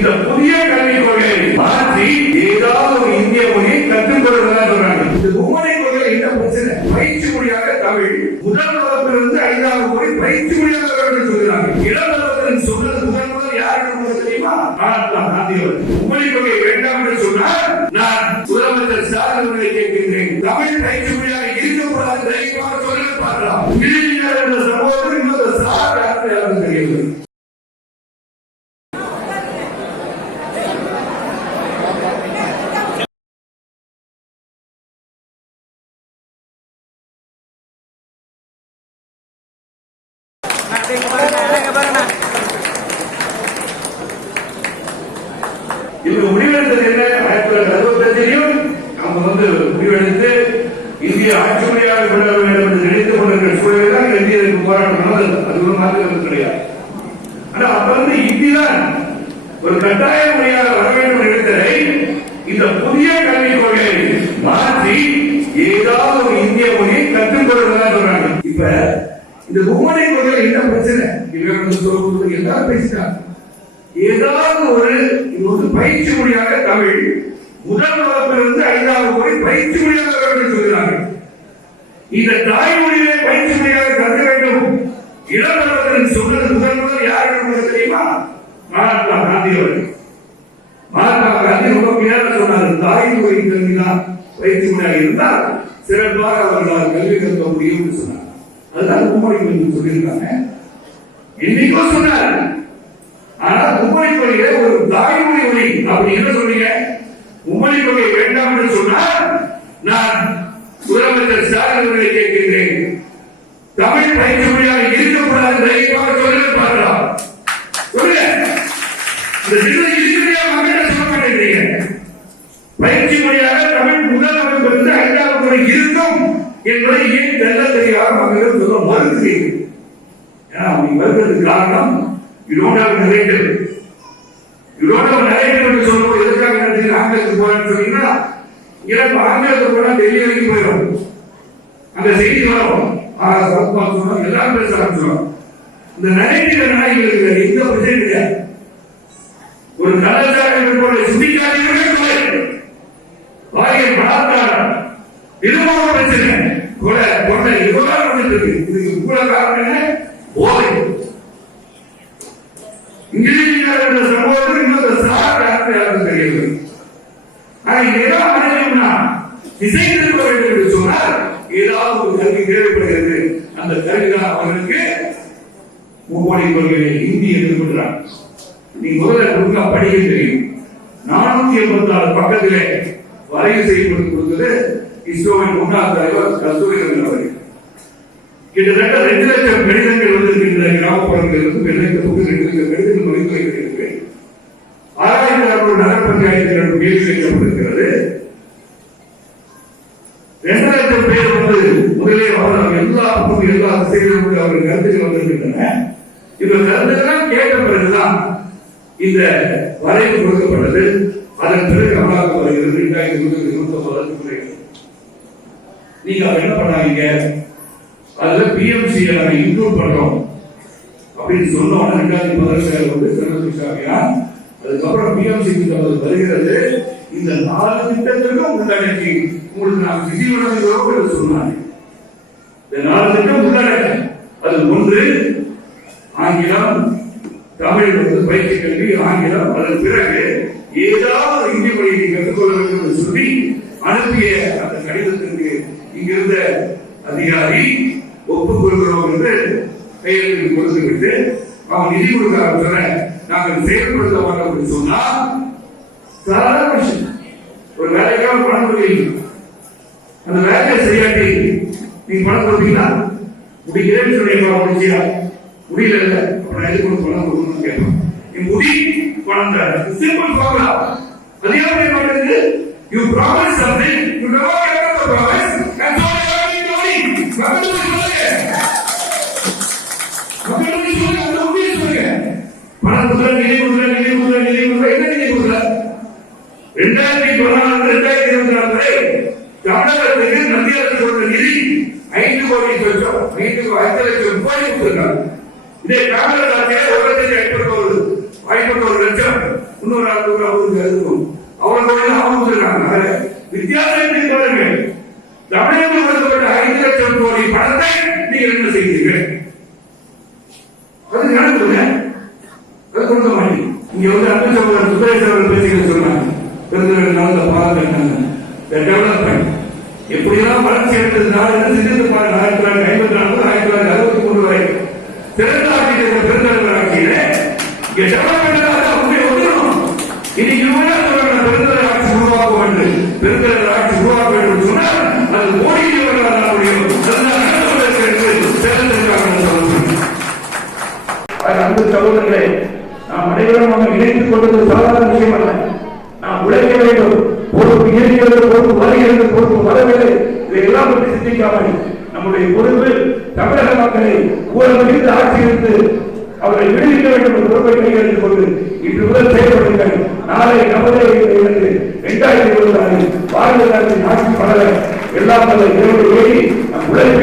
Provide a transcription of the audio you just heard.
இந்த புதிய கல்விக் கொள்கையை மாற்றி ஏதாவது ஒரு இந்திய மொழியை கற்றுக்கொள்வதா சொல்றாங்க. இந்த மும்மொழி கொள்கை என்ன பிரச்சனை? பயிற்சி மொழியாக தமிழ் முதல் வகுப்பிலிருந்து 5வது மொழி பயிற்சி மொழியாக சொல்கிறாங்க. இளம் வகுப்பில் சொன்னது முதல் யாருக்கு தெரியுமா? மகாத்மா காந்தி அவர்கள். மும்மொழி கொள்கை வேண்டாம் என்று சொன்னால் நான் முதலமைச்சர் ஸ்டாலின் அவர்களை கேட்கின்றேன், தமிழ் பயிற்சி மொழியாக இருக்கக்கூடாது தைரியமாக சொல்லுங்க பார்க்கலாம். இளைஞர் என்ற சமூகத்தில் இன்னொரு சார் யாருக்கு தெரியவில்லை. இவங்க முடிவெடுத்தது என்ன? 1965 அவங்க முடிவெடுத்து இந்திய ஆட்சி மொழியாக கொள்ள வேண்டும் என்று நினைத்துக் கொண்டிருக்கிற சூழலில் தான் இந்தியருக்கு போராட்டம் நடந்தது. அது ஒரு மாற்றம் கிடையாது. ஆனா அப்ப இந்தி தான் ஒரு கட்டாய மொழியாக வர வேண்டும் நினைத்ததை இந்த புதிய கல்விக் கொள்கையை மாற்றி ஏதாவது ஒரு இந்திய மொழியை கற்றுக்கொள்வதா சொல்றாங்க. இப்ப இந்த மும்மொழி கொள்கை என்ன பிரச்சனை? இவர்கள் எல்லாரும் பேசிட்டாங்க. ஏதாவது ஒரு பயிற்சி மொழியாக தமிழ் முதல் வகுப்பிலிருந்து 5வது மொழி பயிற்சி மொழியாக சொல்கிறார்கள். இந்த தாய்மொழியை பயிற்சி மொழியாக கற்க வேண்டும். இளம் வகுப்பில் சொன்னது முதல் யாருக்கு தெரியுமா? மகாத்மா காந்தி அவர்கள். மகாத்மா காந்தி ரொம்ப கிளியராக சொன்னார், தாய்மொழி கல்விதான் பயிற்சி மொழியாக இருந்தால் சிறப்பாக அவர்களால் கல்வி கற்க முடியும் என்று சொன்னார். அதுதான் மும்மொழி கல்வி சொல்லியிருக்காங்க. இன்னைக்கும் சொன்னார். ஆனா மும்மொழி கொள்கை ஒரு தாய்மொழி மொழி அப்படி என்ன சொல்றீங்க? மும்மொழி கொள்கை வேண்டாம் என்று சொன்னால் நான் முதலமைச்சர் ஸ்டாலின் அவர்களை கேட்கின்றேன், தமிழ் பயிற்சி மொழியாக இருக்கக்கூடாது தைரியமாக சொல்லுங்க பார்க்கலாம். சொல்லுங்க. இந்த சிந்தனை இருக்கிறதா? மக்கள் சொல்ல மாட்டேங்கிறீங்க. பயிற்சி மொழியாக தமிழ் முதல் வகுப்பிலிருந்து 5வது மொழி இருக்கும் என்பதை ஏன் தெல்ல தெரியாத மக்கள் சொல்ல மறுக்கிறீர்கள்? ஏன்னா அவங்க வருவதற்கு காரணம் you don't have a narrative. You don't have a narrative என்று சொல்லும்போது எதுக்காக நடந்தது? ஆங்கிலத்துக்கு போறேன்னு சொன்னீங்கன்னா எனக்கு ஆங்கிலத்துக்கு போனா டெல்லி வரைக்கும் போயிடும். அந்த செய்தி வரும். எல்லாரும் பேச ஆரம்பிச்சிடும். இந்த நரேட்டிவ் என்ன எங்களுக்கு எந்த பிரச்சனை கிடையாது. ஒரு கலாச்சாரம் போல சுட்டிக்காட்டியே பாலியல் பலாத்காரம் இதுவும் பிரச்சனை. கொலை கொண்டை இதுதான் நடந்துருக்கு. இதுக்கு கூட காரணம் என்ன? போதை. இங்கிலீஷ் என்ற சமூகத்தில் இன்னொரு சார் யாருக்கு தெரியவில்லை. இசைத்திருக்க வேண்டும் என்று சொன்னால் ஏதாவது ஒரு கல்வி தேவைப்படுகிறது. அந்த கல்விதான் அவர்களுக்கு மும்மொழி கொள்கையை இந்தி எடுத்துக்கொள்கிறார். நீ முதல்ல ஒழுங்கா படிக்க தெரியும். 484 பக்கத்திலே வரைவு செய்யப்பட்டு கொடுத்தது இஸ்ரோவின் முன்னாள் தலைவர் கஸ்தூரிரங்கன் அவர்கள். கிட்டத்தட்ட 2 லட்சம் கடிதங்கள் வந்திருக்கின்ற கிராமப்புறங்களிலிருந்து 2 லட்சம் கடிதங்கள் வைத்து வைத்திருக்கிறேன். 6600 நகர பஞ்சாயத்துகள் கேள்வி கேட்கப்பட்டிருக்கிறது. 2 லட்சம் பேர் முதலே எல்லா திசைகளிலும் அவர்கள் கருத்துக்கள் வந்திருக்கின்றன. இவர் கருத்துக்கள் கேட்ட பிறகுதான் இந்த வரைவு கொடுக்கப்பட்டது. அதன் பிறகு அமலாக்கம் வருகிறது. 2029 நீங்க என்ன பண்ணாங்க? அதுல பிஎம்சி நாங்க இன்க்ளூட் பண்றோம் அப்படின்னு சொன்னோம். 2016 சிறப்பு. அதுக்கப்புறம் பிஎம்சி திட்டம் வருகிறது. இந்த 4 திட்டத்திற்கும் உள்ளடக்கி உங்களுக்கு நான் விதிவிலக்கு சொன்னாங்க. இந்த 4 திட்டம் உள்ளடக்கி அது ஒன்று ஆங்கிலம், தமிழ் பயிற்சி கல்வி, ஆங்கிலம். அதன் பிறகு ஏதாவது இந்திய மொழியை கற்றுக்கொள்ள வேண்டும் என்று சொல்லி அனுப்பிய அந்த கடிதத்திற்கு இங்கிருந்த அதிகாரி ஒப்புக்கொள்கிறோம் என்று கையெழுத்து கொடுத்துவிட்டு அவன் நிதி கொடுக்க ஆரம்பிச்ச நாங்கள் செயல்படுத்த மாட்டோம் என்று சொன்னா சாதாரண விஷயம். ஒரு வேலைக்காக பணம் கொடுக்கிறீங்க. அந்த வேலையை செய்யாட்டி நீங்க பணம் கொடுப்பீங்களா? முடிக்கிறேன்னு சொன்னீங்களா? முடிச்சியா? முடியல இல்ல அப்புறம் எது கொடுத்து பணம் கொடுக்கணும்னு கேட்போம். நீ முடி பணம் தர சிம்பிள் ஃபார்முலா. அது எப்படி பண்ணுறது? You promise something, you never get the promise and so you are doing. மக்களுக்கு சொல்லுங்க, மக்களுக்கு சொல்லுங்க, அந்த உண்மையை சொல்லுங்க. பணம் கொடுக்குற நிதி கொடுக்குற என்ன நிதி கொடுக்குற? 2014 2024 வரை தமிழகத்துக்கு மத்திய அரசு கொடுத்த நிதி 5 கோடி லட்சம் 5 லட்சம் கோடி கொடுத்திருக்காங்க. இதே தமிழக அரசு 1,51,00,000 இன்னொரு ஆளுக்கு அவருக்கு இருக்கும் அவர்களுடைய அவங்க வித்தியாசத்தை தோழர்கள் தமிழகம் கொடுக்கப்பட்ட 5 லட்சம் கோடி பணத்தை நீங்கள் என்ன செய்கிறீர்கள்? அது நடக்குது. அது கொடுக்க மாட்டீங்க. இங்க வந்து அண்ணன் சகோதரர் சுரேஷ் அவர்கள் பேசுகிறது சொன்னாங்க. நடந்த பாருங்க டெவலப்மெண்ட் எப்படியெல்லாம் வளர்ச்சி எடுத்ததுனால என்ன சிந்தித்து பாருங்க. 1954 1963 வரை சிறந்த ஆட்சி பெருந்தலைவர் ஆட்சியில இங்க டெவலப்மெண்ட் அப்படியே வந்துடும். இன்னைக்கு பெருந்தலை ஆட்சி உருவாக்க வேண்டும், பெருந்தலைவர் ஆட்சி உருவாக்க வேண்டும் சொன்னால் அது மோடி அவர்களால் முடியும். அன்பு சகோதரர்களே, நாம் அனைவரும் இணைத்துக் கொள்வது சாதாரண விஷயம் அல்ல. நாம் உழைக்க வேண்டும். பொறுப்பு இருக்கிறது, பொறுப்பு வருகிறது, பொறுப்பு வரவில்லை, இதையெல்லாம் பற்றி சிந்திக்காமல் நம்முடைய பொறுப்பு தமிழக மக்களை ஊழல் மிகுந்த ஆட்சியிலிருந்து அவரை விடுவிக்க வேண்டும் என்ற பொறுப்பை கையெழுத்துக் கொண்டு இன்று முதல் செயல்படுங்கள். நாளை நமதே 2026 பாரதிய ஜனதா ஆட்சி பலர எல்லாம்